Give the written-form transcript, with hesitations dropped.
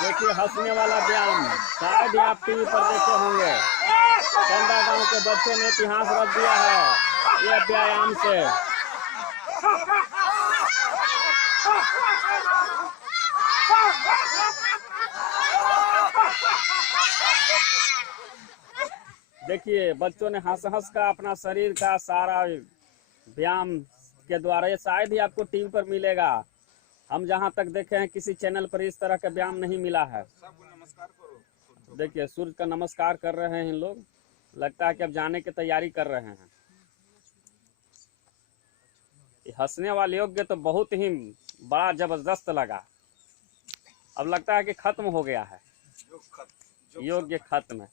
देखिए हंसने वाला व्यायाम शायद ही आप टीवी पर देखे होंगे। चंदा गांव के बच्चों ने इतिहास रच दिया है ये व्यायाम से। देखिए बच्चों ने हंस हंस का अपना शरीर का सारा व्यायाम के द्वारा, ये शायद ही आपको टीवी पर मिलेगा। हम जहाँ तक देखे हैं किसी चैनल पर इस तरह का व्यायाम नहीं मिला है। देखिए सूर्य का नमस्कार कर रहे हैं इन लोग, लगता है कि अब जाने की तैयारी कर रहे हैं। हंसने वाले योग्य तो बहुत ही बड़ा जबरदस्त लगा। अब लगता है कि खत्म हो गया है, योग्य खत्म है।